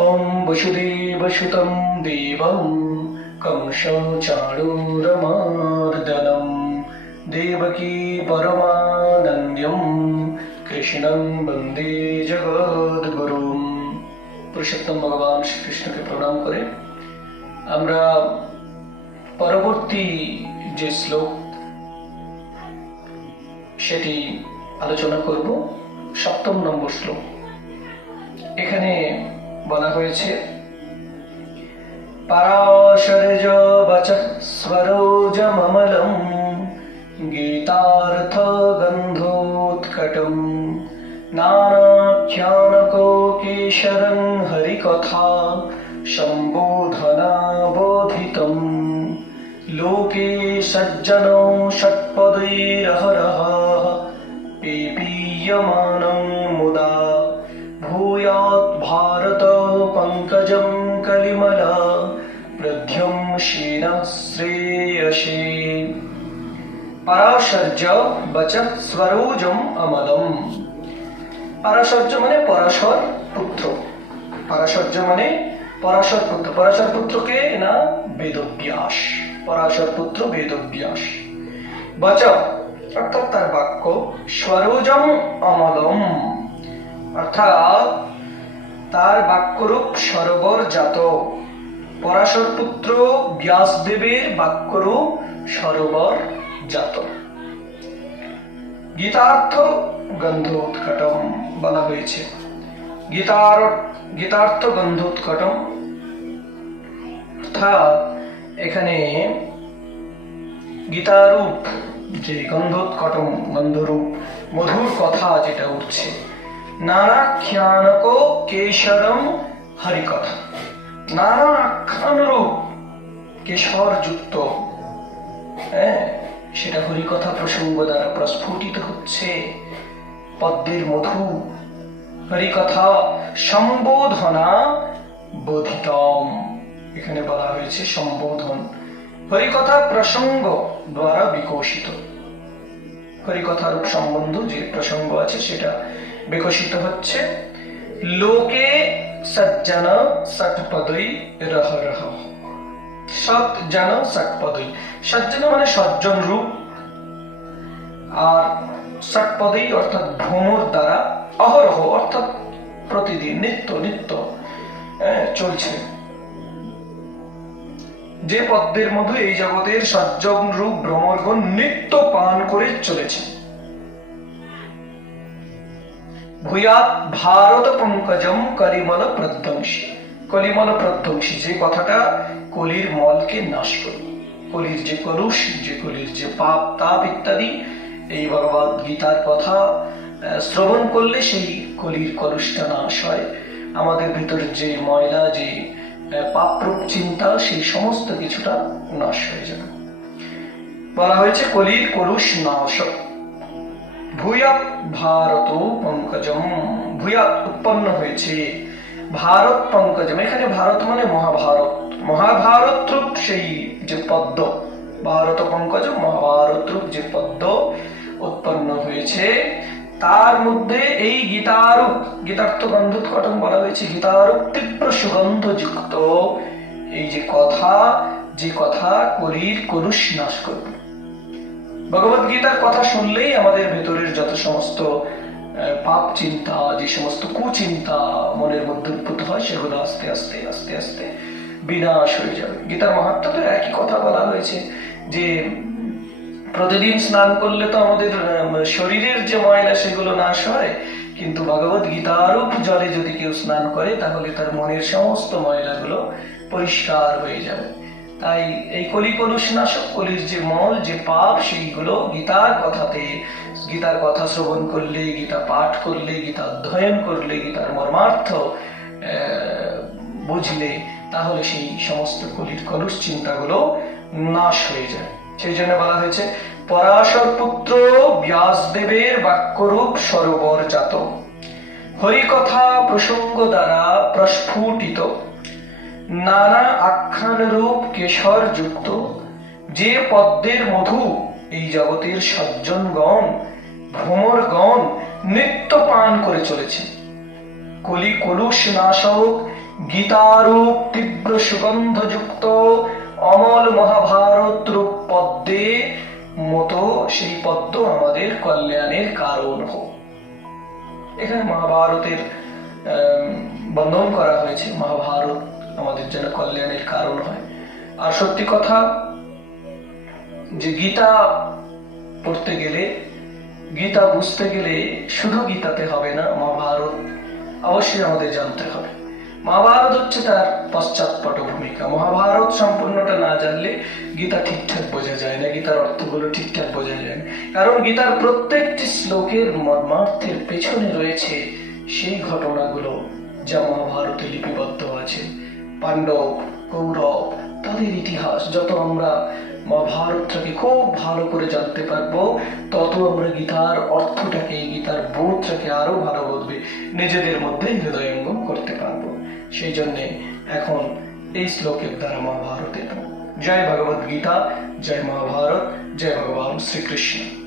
ॐ वसुदेवसुतं देवं कंसचाणूरमार्दनम् देवकी परमानन्द्यं কৃষ্ণং বন্দে জগদ্গুরুম পুরুষোত্তম ভগবান শ্রীকৃষ্ণকে প্রণাম করে আমরা পরবর্তী যে শ্লোক সেটি আলোচনা করব সপ্তম নম্বর শ্লোক এখানে বলা হয়েছে পারাশর্য বচ স্বরোজমলম গীতার্থ গন্ধোৎকটম নানাখ্যানকোকিশরং হরিকথা সম্বোধনা বোধিতম লোকে সজ্জনৌ षट्पदैरहरः पेपीयमान ശ്രേയസേ পরাশর্য বচন স্বরোজম অমলম পরাশর্য মানে পরাশর পুত্র পরাশর্য মানে পরাশর পুত্র পরাশর পুত্রকে না বেদব্যাস পরাশর পুত্র বেদব্যাস বচ অর্থাৎ তার বাক্য স্বরোজম অমলম অর্থাৎ তার বাক্যরূপ সরোবর জাত পরাশর পুত্র ব্যাসদেবের বাক্যরূপ সরোবর জাত গীতার্থ গন্ধোৎকটম বলা হয়েছে। গীতার গীতার্থ গন্ধোৎকটম অর্থাৎ এখানে গীতারূপ যে গন্ধোৎকটম গন্ধরূপ, মধুর কথা যেটা উঠছে নানা নানাখ্যানক কেশরম হরিকথা। নানা আখ্যানরূপ কেশর যুক্ত হ্যাঁ সেটা হরিকথা প্রসঙ্গ দ্বারা প্রস্ফুটিত হচ্ছে। পদ্মের মধু হরিকথা সম্বোধনা বোধিতম। এখানে বলা হয়েছে সম্বোধন। হরিকথা প্রসঙ্গ দ্বারা বিকশিত। হরিকথার সম্বন্ধ যে প্রসঙ্গ আছে সেটা বিকশিত হচ্ছে। লোকে সজ্জন সটপদই রহ রহ। সৎ জন সৎপদই সজ্জন মানে সজ্জন রূপ। আর সৎপদই অর্থাৎ ভ্রমর দ্বারা অহরহ, অর্থাৎ প্রতিদিন, নিত্য নিত্য চলছে। যে পদ্মের মধ্যে এই জগতের সজ্জন রূপ, ভ্রমরগণ নিত্য পান করে চলেছে। ভূয়াত ভারত পঙ্কজম কলিমল প্রধ্বংসী। কলিমল প্রধ্বংসী যে কথাটা কলির মলকে নাশ করে। কলির যে কলুষ, যে কলির যে পাপ, তাপ ইত্যাদি, এই ভগবত গীতার কথা শ্রবণ করলে সেই কলির কলুষটা নাশ হয়। আমাদের ভিতরে যে ময়লা, যে পাপরূপ চিন্তা, সেই সমস্ত কিছুটা নাশ হয়ে যাবে। বলা হয়েছে কলির কলুষ নাশ ভূয়াত ভারত পঙ্কজম ভূয়াত উৎপন্ন হয়েছে। ভারত পঙ্কজম, এখানে ভারত মানে মহাভারত। মহাভারত রূপ সেই যে পদ্ম, ভারত পঙ্কজম মহাভারত রূপ যে পদ্ম উৎপন্ন হয়েছে। তার মধ্যে এই গীতারূপ, গীতার্থ গন্ধোৎকটন বলা হয়েছে, গীতারূপ তীব্র সুগন্ধ যুক্ত। এই যে কথা যে কথা করির কলুষ নাশ করবে ভগবত গীতার কথা শুনলেই আমাদের ভেতরের যত সমস্ত পাপ চিন্তা, যে সমস্ত কুচিন্তা মনের মধ্যে উদ্ভূত হয়, সেগুলো আস্তে আস্তে আস্তে আস্তে বিনাশ হয়ে যাবে। গীতার মাহাত্ম তো একই কথা বলা হয়েছে যে, প্রতিদিন স্নান করলে তো আমাদের শরীরের যে ময়লা সেগুলো নাশ হয়, কিন্তু ভগবত গীতারূপ জলে যদি কেউ স্নান করে, তাহলে তার মনের সমস্ত ময়লাগুলো পরিষ্কার হয়ে যাবে। তাই এই কলি কলুষ নাশক কলির যে মল, যে পাপ, সেইগুলো গীতার কথাতে, গীতার কথা শ্রবণ করলে, গীতা পাঠ করলে, গীতা অধ্যয়ন করলে, গীতার মর্মার্থ বুঝলে, তাহলে সেই সমস্ত কলির কলুষ চিন্তাগুলো নাশ হয়ে যায়। সেই জন্য বলা হয়েছে পরাশর পুত্র ব্যাসদেবের বাক্যরূপ সরোবর জাত হরিকথা প্রসঙ্গ দ্বারা প্রস্ফুটিত। নানা আখ্যান রূপ কেশর যুক্ত, যে পদ্মের মধু এই জগতের সজ্জনগণ, ভ্রমরগণ নিত্য পান করে চলেছে। কলি কলুষ নাশক গীতারূপ, তীব্র সুগন্ধযুক্ত, অমল মহাভারত রূপ পদ্মে মতো সেই পদ্ম আমাদের কল্যাণের কারণ হোক। এখানে মহাভারতের বর্ণন করা হয়েছে। মহাভারত আমাদের যেন কল্যাণের কারণ হয়। আর সত্যি কথা, যে গীতা পড়তে গেলে, গীতা বুঝতে গেলে শুধু গীতাতে হবে না, মহাভারত অবশ্যই আমাদের জানতে হবে। মহাভারত হচ্ছে তার পশ্চাৎপট ভূমিকা মহাভারত সম্পূর্ণটা না জানলে গীতা ঠিকঠাক বোঝা যায় না, গীতার অর্থগুলো ঠিকঠাক বোঝা যায় না। কারণ গীতার প্রত্যেকটি শ্লোকের মর্মার্থের পেছনে রয়েছে সেই ঘটনাগুলো যা মহাভারতে লিপিবদ্ধ আছে। পাণ্ডব, কৌরব তাদের ইতিহাস যত আমরা মহাভারতটাকে খুব ভালো করে জানতে পারব, তত আমরা গীতার অর্থটাকে, গীতার বোধটাকে আরও ভালো বুঝবে নিজেদের মধ্যে হৃদয়ঙ্গম করতে পারব। সেই জন্যে এখন এই শ্লোকের দ্বারা মহাভারতের জয় ভগবত গীতা জয় মহাভারত, জয় ভগবান শ্রীকৃষ্ণ।